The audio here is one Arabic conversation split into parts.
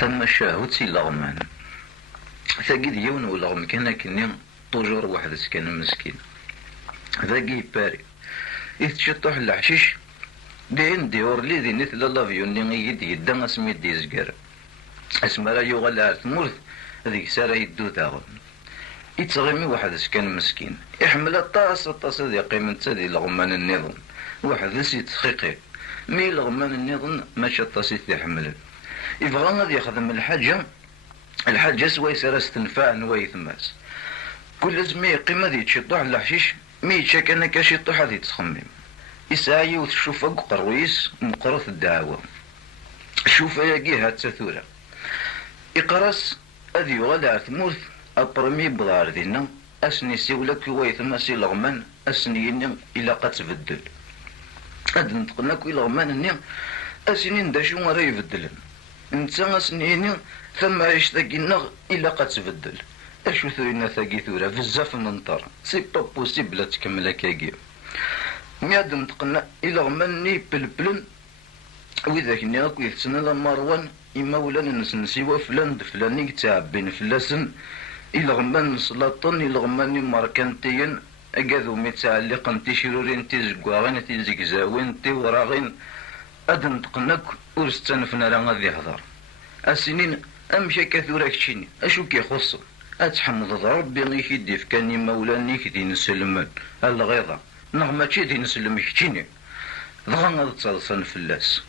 ثم الشهوت الأغمان ثاقي ديون والأغم كان كني طوجور واحد كان مسكين ذاقي باري يتشطح الحشيش دين ديور لي دي نثل اللافيون اللي يدي يدان اسمي دي زقر اسمها لا يغلى على ثمورث ذيك سارة يدو تاغن يتغمي واحد كان مسكين يحمل الطاس ذي قيمة ذي الغمان النظام واحد يتخيقي مي الغمان النظام ماشي الطاس يحمل يبغى غادي يخدم الحاجة سواي سراس تنفع نواي ثماس كل زمي قيمة ذي تشطح الحشيش مي يتشاك انا كاشطح هذي تخمم يسعى وتشوف قرويس مقرث الدعوة شوف ياقي هاد تثورة يقرص اذي يغلى ثمورث أبرمي بضار دينا أسني سيولك ويثما سي لغمان أسني إلا قد تبدل أد نتقناك إلا غمان إني أسني نداشو مرا يبدلن نتا أسني ثم عيش ثاقينا إلا قد تبدل أشو ثورينا ثاقي ثورة بزاف ننطر سي با بوسيبل تكمل هكاكي مياد نتقنا إلا غماني بلبلن وإذا كني أكو يثسنا مروان إما ولا نسنسيوا فلان دفلاني تعبين فلاسن إلا غمان سلاطن إلا غماني ماركانتيين أقاذو متعلقا تيشيرورين تيزقواغين تيزقزاوين تيوراغين أدن تقنك ورستانفنا راه غادي يهضر السنين أمشي كثورة كشيني أشو كيخصو أتحمد ربي غيك يديف كاني مولاني كدي نسلمان الغيظة نغماتشي دي نسلم كشيني ضغان غادي تصلصن فلاس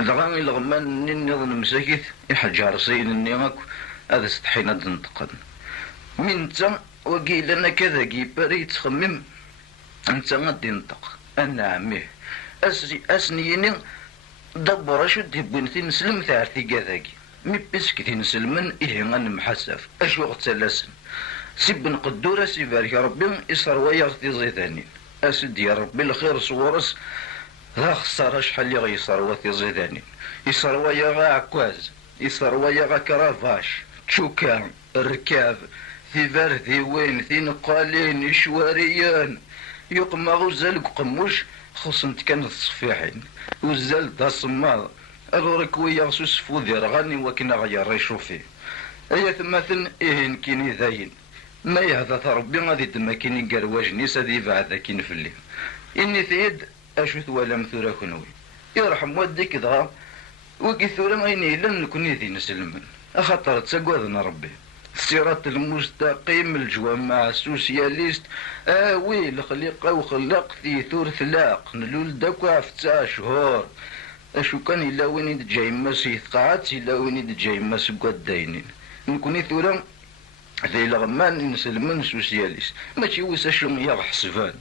ضغان إلا غمان نظن مساكيت يحجار سيد النيغاك هذا استحينا تنتقن من تا وقيل انا كذا كيباري تخمم انت غادي ينطق انا عميه اسنيني دبر اشو تبين نسلم ثارتي كذاكي مي بسك تنسلمن إيه غنمحسف اش وقت سلاسن سيب نقدورة سيبارك ربي يصر ويغتي زيداني اسد يا ربي الخير صورس ذا خسارة شحال اللي غيصر وثي زيداني يصر ويا عكواز يصر ويا كرافاش تشوكان الركاب ثيفار ذيوين ثي نقالين شواريان يقمع غزال قموش خصنت كان الصفيحين وزال دا صماد الورك ويا غسوس فوذي رغاني وكنا غير يشوفيه ايا ثماثن ايه نكيني ذاين ما يهذا ربي غادي تماكيني قرواج نيس هذي بعد كين فلي اني ثيد اشوث ولا مثورا كنوي يرحم وديك ذا وكي ثورا غيني الا نكوني ذي نسلمن اخاطر تسقوذنا ربي الصراط المستقيم الجوامع السوسياليست وي الخليقة وخلق في ثور ثلاق نلول داكو عفتا شهور اشو كان الا وين يدجاي ماس يثقعات الا وين يدجاي ماس قداينين نكوني ثورا ذي الغمان نسلمن سوسياليست ماشي ويس اشو يا حسبان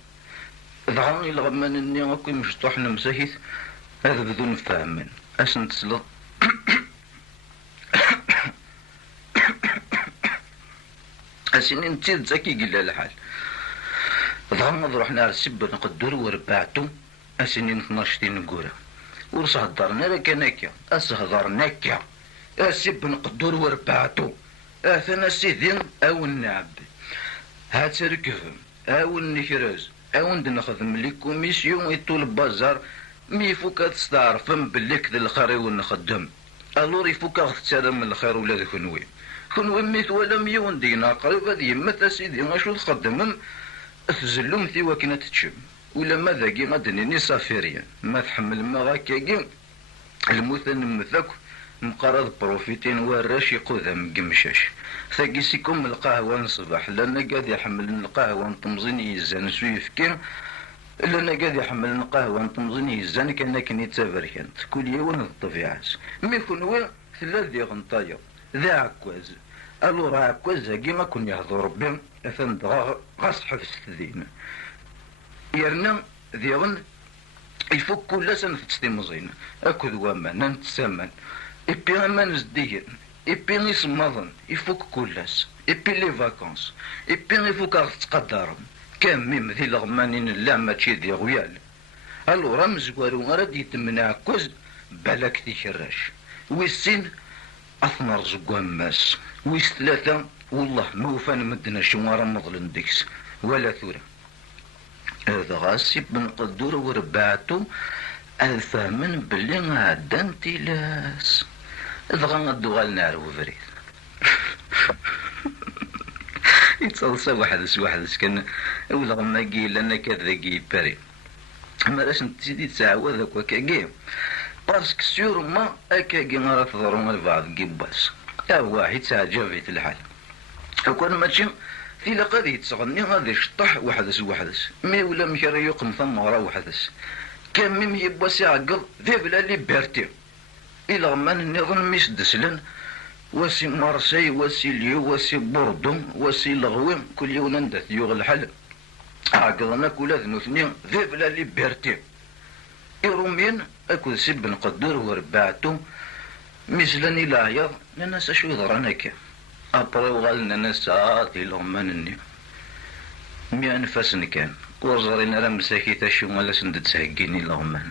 ضعاني الغمان اني اكو مشطوح مساكيت هذا بدون فهم اش نتسلط اسنين تيد زكي قل الحال ضغم رحنا على السب نقدر وربعتو اسنين 12 نقوله ورص هضرنا لك ناكيا هضرنا كيا السب نقدر وربعتو اثنا سيدين او النعب هات ركفهم او النكراز او نخدم لي كوميسيون يطول البازار مي فوك تستعرفم باللي كذا الخير ونخدم الور يفوك تسالم من الخير ولا كنوي كون وميت ولا ميون دينار قريب هذه يمثل سيدي غاشو تخدمم تزلم ثي وكنا تتشم ولا ماذا كي غادني صافيريا ما تحمل ما غاكاكي المثل نمثك مقرض بروفيتين وراش يقوذا مقمشاش ثاقيسيكم القهوة نصبح لأن قاد يحمل القهوة نطمزين يزان سويفكين لأن قاد يحمل القهوة نطمزين يزان كان كني تابركانت كل يوم الطبيعة مي يكون وين ثلاث دي غنطايا ذا عكواز الو راه عكواز كيما كون يهضر ربي اثن غاص حفظ الدين يرنا ذيغن يفك كل سنة تستيمزين اكو ذواما ننتسامن إبي أمان زديين إبي نسمضن يفك كلاس إبي لي فاكونس إبي يفك تقدرهم كان ميم ذي الغمانين لا ماشي ذي غيال الو رمز وارو راه يتمنع كوز بالك تيشراش ويسين أثمر زقوان ماس ويس ثلاثة والله موفان مدنا شوارا مظلن ديكس ولا ثورة هذا غاسب بن قدور وربعتو الفهمن بلي عدان تيلاس دغا غدو نعرف فريد. يتصلصا واحد كان ولا غما قيل لنا كذا قي باري ما راش تزيد تعاود هكا كاكي باسكو سيور ما اكاكي ما راه تضرون البعض كيباس يا واحد تعجب في الحال وكون ماشي في لقد يتغني غادي يشطح وحدس مي ولا مكرا يقم ثم راه وحدس كان ميم يباس يعقل ذي بلا ليبرتي الى غما النظام ميسدسلن واسي مارسي واسي ليو واسي بوردو واسي لغوي كل يوم ندث يوغ الحل عقلنا كل ذنوثني ذي بلا ليبرتي إيرومين أكو سب نقدر وربعتو مثلا إلى عياض الناس شو يضرنا كي أبرو غالنا ناس ساعات الأمان مي أنفاس كان وزرين راه مساكي تشو ولا سندت سهقيني الأمان.